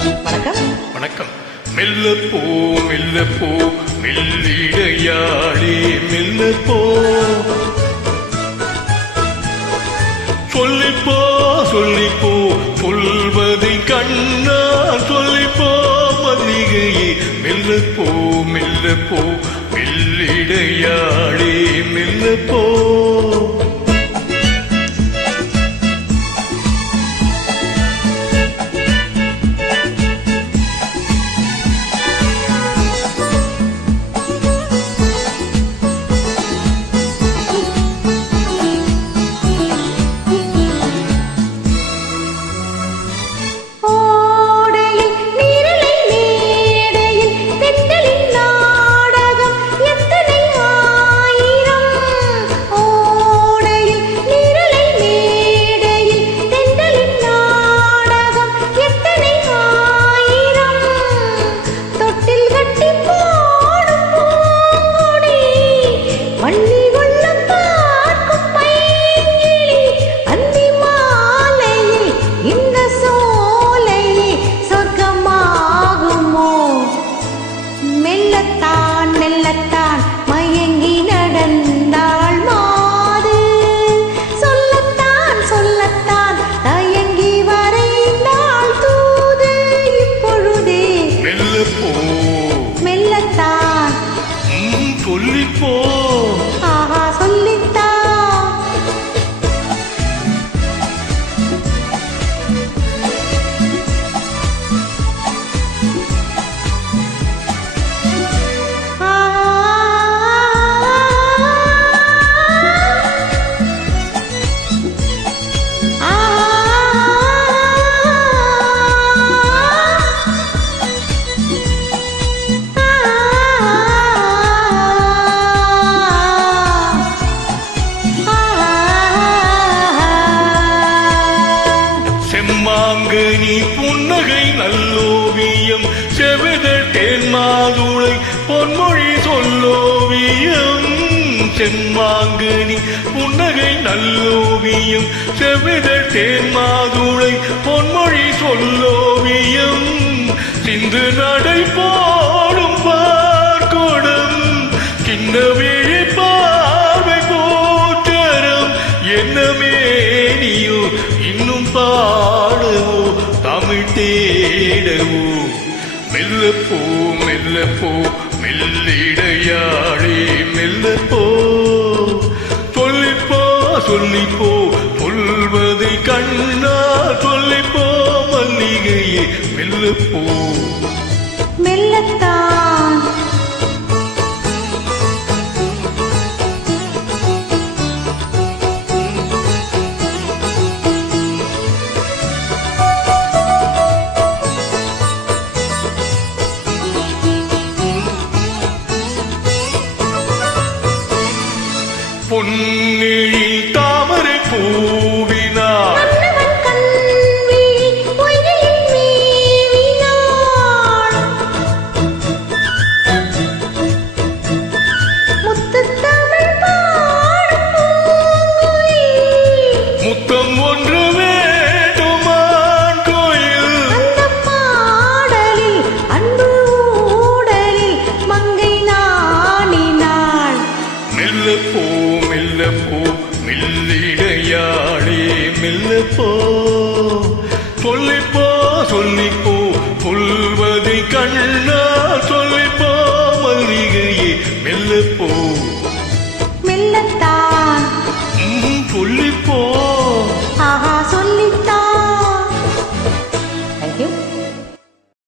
வணக்கம். வணக்கம். மெல்லப்போ மெல்லப்போ மெல்லிடையாளே மெல்லப்போ, சொல்லிப்போ சொல்லிப்போ சொல்வதை கண்ணா சொல்லிப்போ மல்லிகையே மெல்லப்போ மெல்லப்போ மெல்லிடையாளே மெல்லப்போ. சொல்லிப்போ ஆஹா சொல்லித்தா. செம்மாங்கனி புன்னகை நல்லோவியம், செவிதழ் தேன்மாதுளை பொன்மொழி சொல்லோவியம். செம்மாங்கனி புன்னகை நல்லோவியம், செவிதழ் தேன்மாதுளை பொன்மொழி சொல்லோவியம். சிந்து நடை போடும் பார்க்கொடும் கிண்ணவிழி பார்வை போற்றரம் என்னமேனியோ இன்னும் பாடவோ தமிழ் தேடவோ. மெல்லப்போ மெல்லப்போ மெல்லிடையாளே மெல்லப்போ, சொல்லிப்போ சொல்லிப்போ சொல்வதை கண்ணா சொல்லிப்போ மல்லிகையே மெல்லப்போ மெல்லத்தான். பொன்னிழி தாமரை பூவினார் முத்தம் ஒன்று வேண்டுமான் கோயில். அந்த பாடலில் அன்பு ஊடலில் மங்கை நாணினாள். மெல்லப்போ மெல்லப்போ மெல்லிடையாளே மெல்லப்போ, சொல்லிப்போ சொல்லிப்போ சொல்வதை கண்ணா சொல்லிப்போ மல்லிகையே மெல்லப்போ மெல்லத்தான். சொல்லி